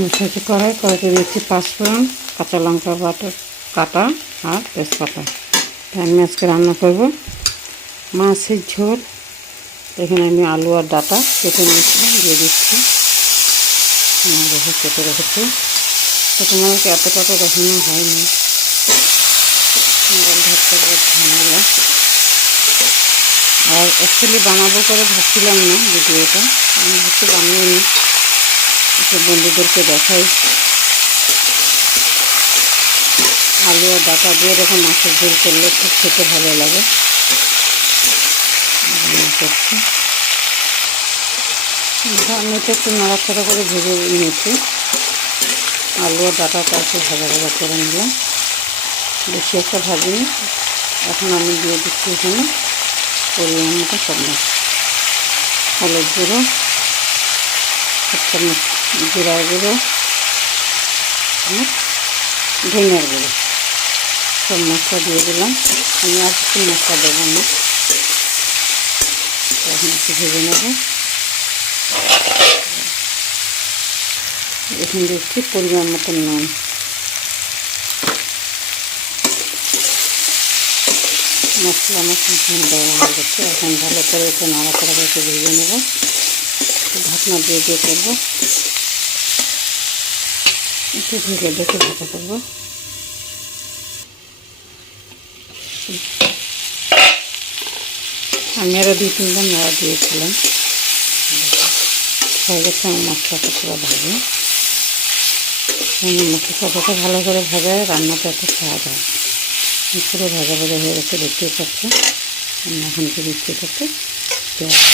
মিশাতে কড়াইতে দিচ্ছি পাঁচফোড়ন, কাঁচা লঙ্কা বাটা কাটা আর তেজপাতা। আমি আজকে রান্না করব মাছের ঝোল। এখানে আমি আলু আর ডাঁটা কেটে নিয়েছিলাম, দিয়ে দিচ্ছি। দেখে কেটে রেখেছি, তো তোমাদেরকে এতটা তো দেখানো হয়নি, মোবাইল ধরতে ঝামেলা। আর অ্যাকচুয়ালি বানাবো করে ভাবছিলাম না ভিডিওটা, আমি ভাবছি বানিয়ে নিই, একটু বন্ধুদেরকে দেখাই। আলু আর ডাঁটা দিয়ে এরকম মাছের ঝোল করলে খুব খেতে ভালো লাগে। করছি আমি তো একটু নাড়াচাড়া করে ভেজে নিয়েছি। আলু আর ডাঁটাটা একটু ভাজা ভাজা করে নিলাম, বেশি একটা ভাজিনি। এখন আমি দিয়ে দিচ্ছি এখানে পরিমাণ মতো সব মাছ, হলুদ গুঁড়ো, এক চামচ জিরার গুঁড়ো, ধনিয়ার গুঁড়ো, সব মশলা দিয়ে দিলাম। আমি আর কিছু মশলা দেবো না, এখন একটু ভেজে নেব। এখন দিচ্ছি পরিমাণ মতো নুন। মশলা আমার সম্পূর্ণ দেওয়া হয়ে গেছে। এখন ভালো করে একটু নাড়াচাড়া করে একটু ভেজে নেব, ঢাকনা দিয়ে দিয়ে করবো, একটু ঢেকে ঢেকে ভাজা করবো। আমি আরও 2-3 বার নাড়া দিয়েছিলাম, হয়ে গেছে আমার মশলাটা পুরো ভাজা। মশলাটা ভালো করে ভাজায় রান্নাটা এত স্বাদ হয়। পুরো ভাজা ভাজা হয়ে গেছে, দেখতেই পাচ্ছে। এখন তো দিচ্ছি এটাতে পেঁয়াজ।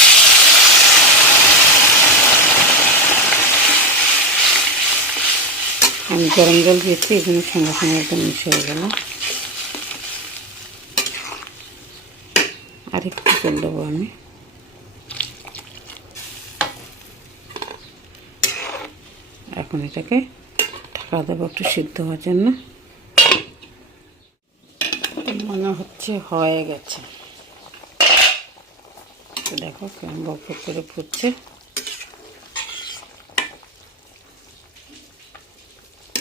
আমি গরম জল দিয়েছি, এখানে সঙ্গে সঙ্গে একদম মিশে হয়ে গেল। আর একটু জল দেবো আমি। এখন এটাকে ঢাকা দেবো একটু সিদ্ধ হওয়ার জন্য। মনে হচ্ছে হয়ে গেছে, দেখো কেমন বক বক করে ফুটছে।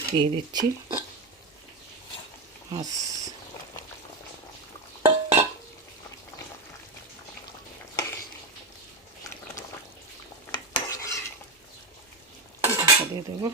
দিয়ে দিচ্ছি মাছ। ঢাকা দিয়ে দেবো।